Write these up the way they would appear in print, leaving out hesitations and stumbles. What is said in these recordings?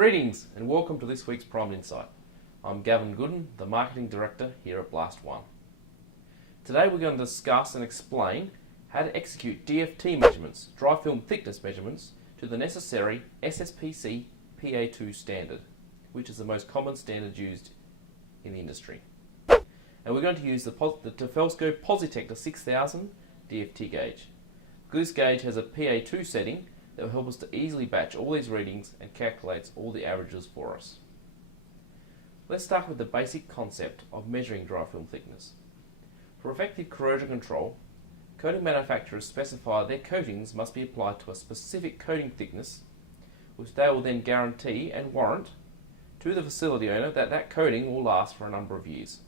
Greetings and welcome to this week's Prime Insight. I'm Gavin Gooden, the Marketing Director here at Blast One. Today we're going to discuss and explain how to execute DFT measurements, dry film thickness measurements, to the necessary SSPC PA2 standard, which is the most common standard used in the industry. And we're going to use the Tefelsco Positector 6000 DFT gauge. This gauge has a PA2 setting that will help us to easily batch all these readings and calculates all the averages for us. Let's start with the basic concept of measuring dry film thickness. For effective corrosion control, coating manufacturers specify their coatings must be applied to a specific coating thickness, which they will then guarantee and warrant to the facility owner that that coating will last for a number of years.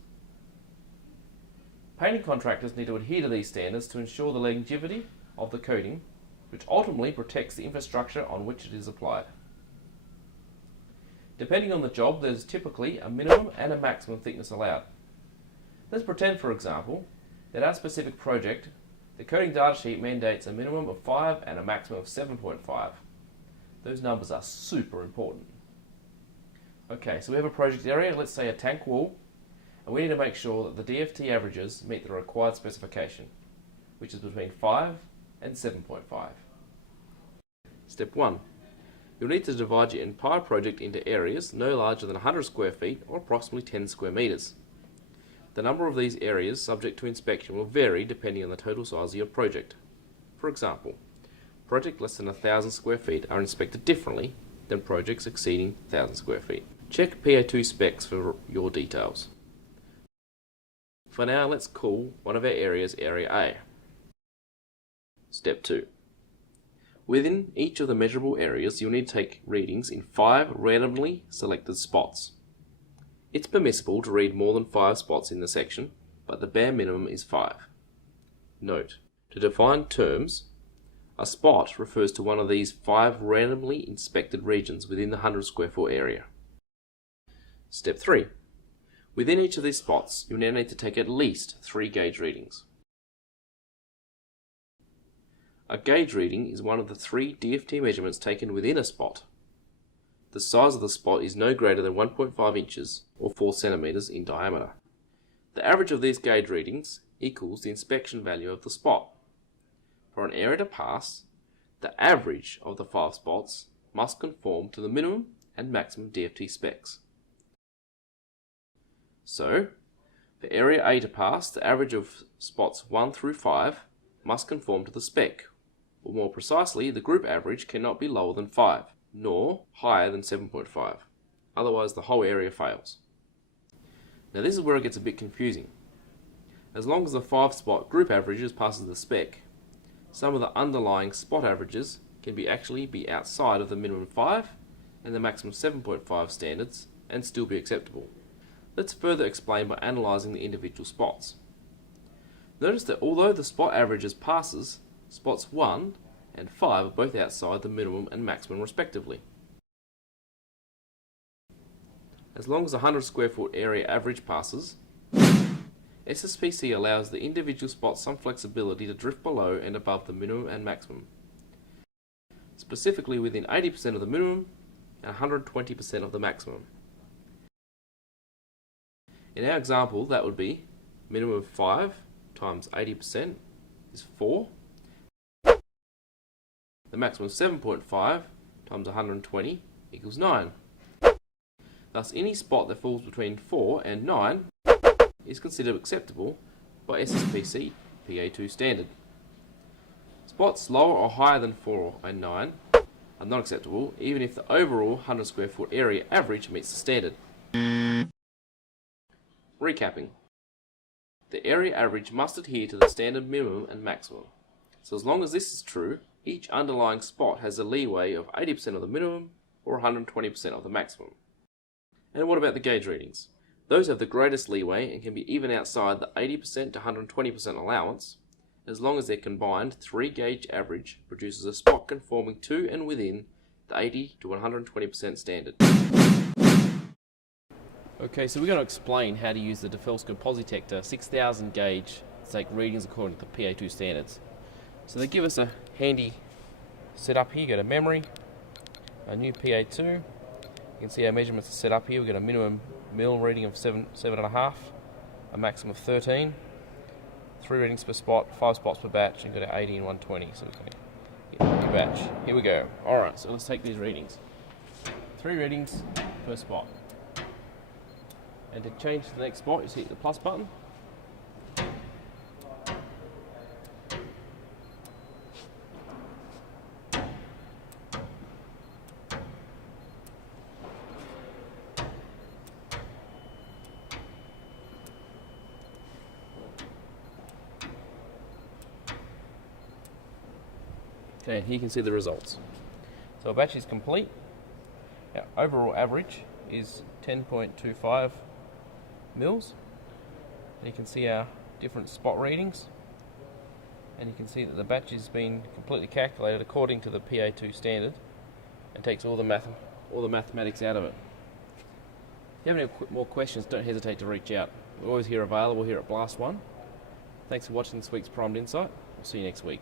Painting contractors need to adhere to these standards to ensure the longevity of the coating, which ultimately protects the infrastructure on which it is applied. Depending on the job, there is typically a minimum and a maximum thickness allowed. Let's pretend, for example, that our specific project, the coating datasheet mandates a minimum of 5 and a maximum of 7.5. Those numbers are super important. Okay, so we have a project area, let's say a tank wall, and we need to make sure that the DFT averages meet the required specification, which is between 5 and 7.5. Step 1. You'll need to divide your entire project into areas no larger than 100 square feet or approximately 10 square meters. The number of these areas subject to inspection will vary depending on the total size of your project. For example, projects less than 1,000 square feet are inspected differently than projects exceeding 1,000 square feet. Check PA2 specs for your details. For now, let's call one of our areas Area A. Step 2. Within each of the measurable areas, you'll need to take readings in 5 randomly selected spots. It's permissible to read more than 5 spots in the section, but the bare minimum is 5. Note, to define terms, a spot refers to one of these 5 randomly inspected regions within the 100 square foot area. Step 3. Within each of these spots, you'll now need to take at least 3 gauge readings. A gauge reading is one of the 3 DFT measurements taken within a spot. The size of the spot is no greater than 1.5 inches or 4 centimeters in diameter. The average of these gauge readings equals the inspection value of the spot. For an area to pass, the average of the 5 spots must conform to the minimum and maximum DFT specs. So, for area A to pass, the average of spots 1 through 5 must conform to the spec. Or more precisely, the group average cannot be lower than 5, nor higher than 7.5. Otherwise, the whole area fails. Now this is where it gets a bit confusing. As long as the 5 spot group averages passes the spec, some of the underlying spot averages can actually be outside of the minimum 5 and the maximum 7.5 standards and still be acceptable. Let's further explain by analysing the individual spots. Notice that although the spot averages passes, spots 1 and 5 are both outside the minimum and maximum respectively. As long as the 100 square foot area average passes, SSPC allows the individual spots some flexibility to drift below and above the minimum and maximum, specifically within 80% of the minimum and 120% of the maximum. In our example, that would be minimum of 5 times 80% is 4. The maximum of 7.5 times 120 equals 9. Thus, any spot that falls between 4 and 9 is considered acceptable by SSPC PA2 standard. Spots lower or higher than 4 and 9 are not acceptable, even if the overall 100 square foot area average meets the standard. Recapping. The area average must adhere to the standard minimum and maximum. So as long as this is true, each underlying spot has a leeway of 80% of the minimum or 120% of the maximum. And what about the gauge readings? Those have the greatest leeway and can be even outside the 80% to 120% allowance, as long as their combined 3 gauge average produces a spot conforming to and within the 80 to 120% standard. Okay, so we're going to explain how to use the Tefelsco Positector 6000 gauge to take readings according to the PA2 standards. So they give us a handy setup here. Go to memory, a new PA2, can see our measurements are set up here. We've got a minimum mil reading of 7.5, a maximum of 13, 3 readings per spot, 5 spots per batch, and got our 80 and 120. So we're going to get a new batch. Here we go. Alright, so let's take these readings. 3 readings per spot. And to change to the next spot, you just hit the plus button. Okay, here you can see the results. So our batch is complete. Our overall average is 10.25 mils. And you can see our different spot readings. And you can see that the batch has been completely calculated according to the PA2 standard and takes all the mathematics out of it. If you have any more questions, don't hesitate to reach out. We're always available here at Blast One. Thanks for watching this week's Primed Insight. We'll see you next week.